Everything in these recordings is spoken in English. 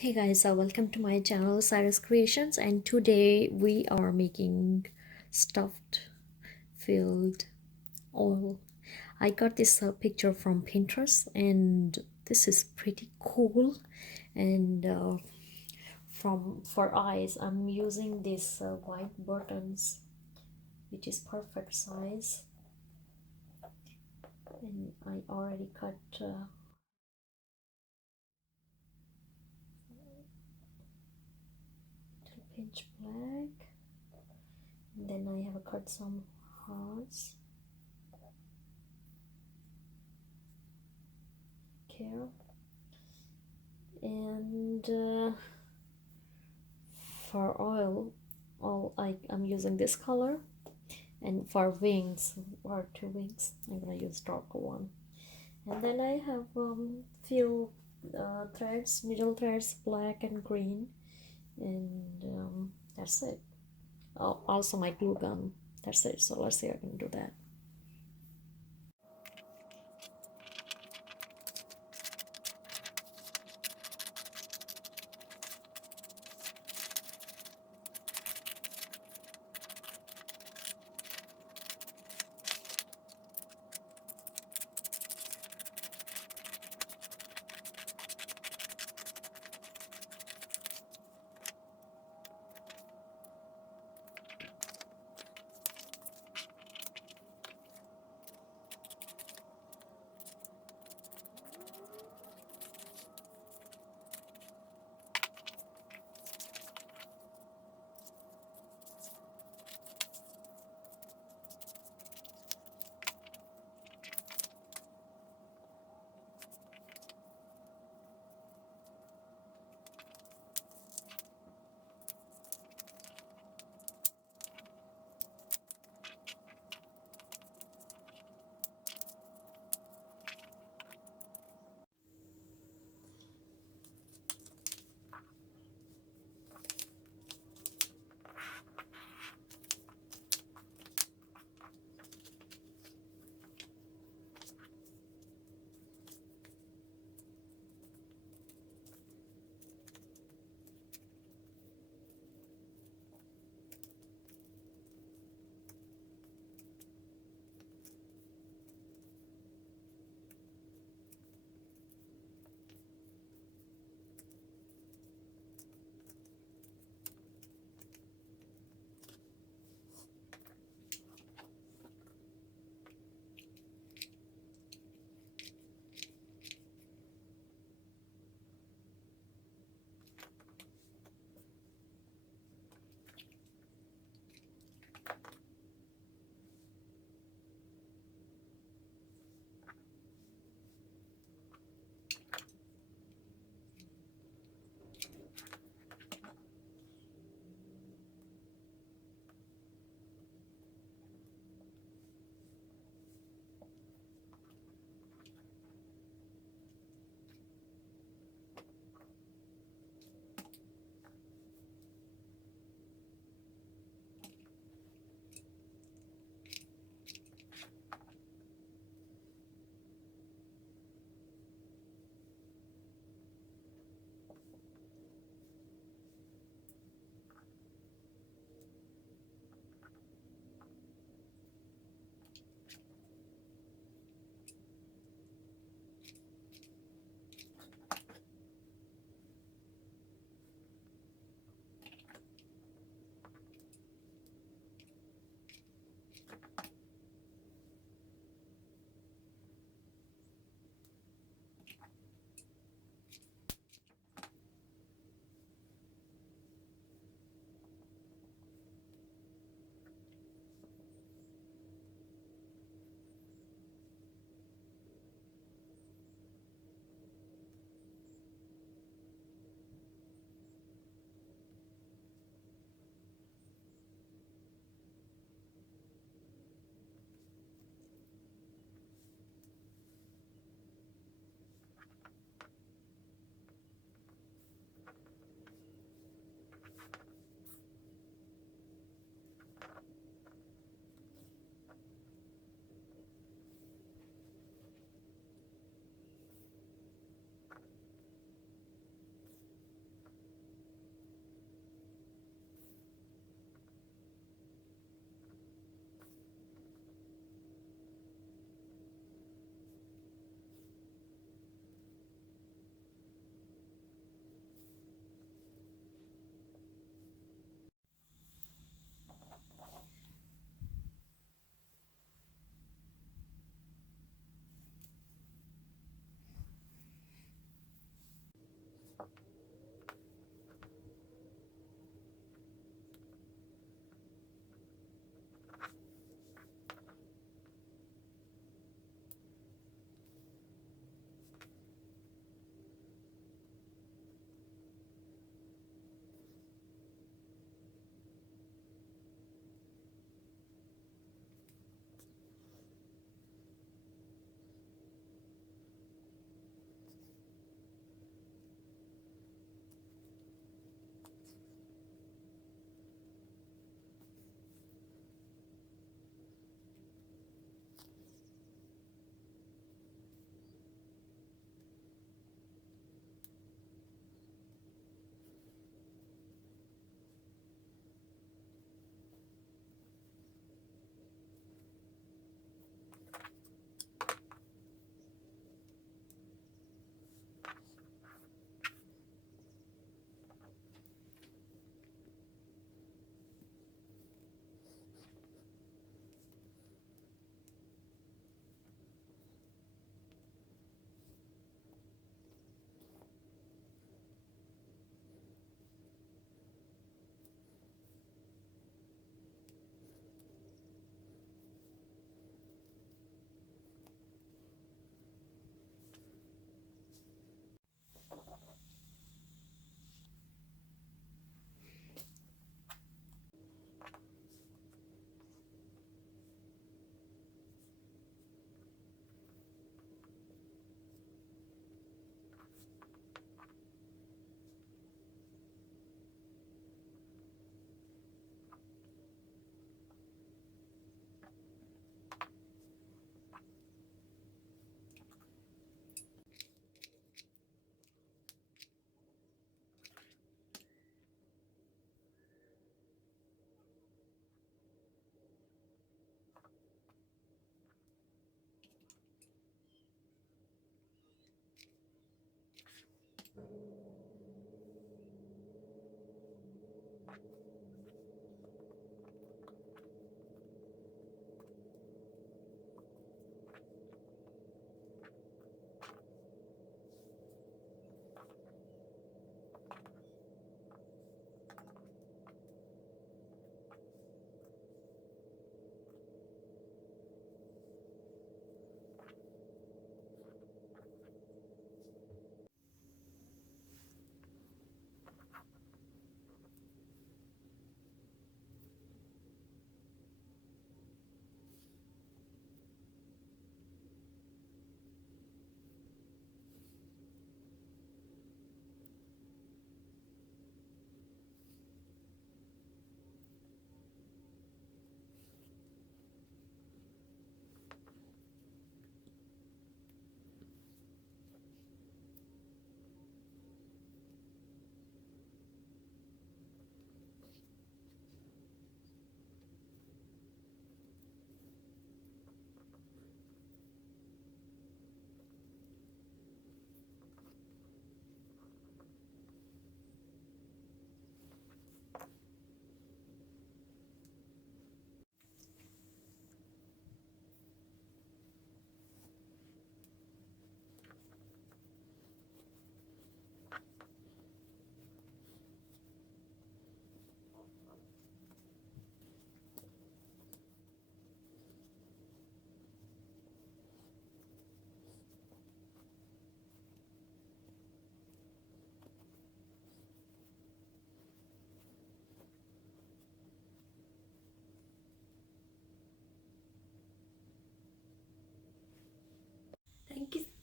Hey guys, welcome to my channel Cyrus Creations, and today we are making stuffed filled oil. I got this picture from Pinterest and this is pretty cool. And for eyes I'm using these white buttons, which is perfect size, and I already cut to pinch black, and then I have cut some hearts here. And for oil, I'm using this color, and for wings, or two wings, I'm gonna use darker one. And then I have few threads, middle threads, black and green, and that's it. Oh, also my glue gun. That's it. So let's see if I can do that.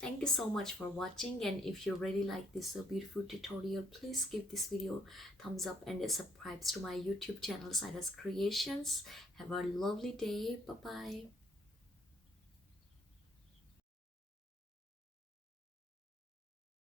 Thank you so much for watching, and if you really like this beautiful tutorial, please give this video thumbs up and subscribe to my YouTube channel, Cyrus Creations. Have a lovely day. Bye bye.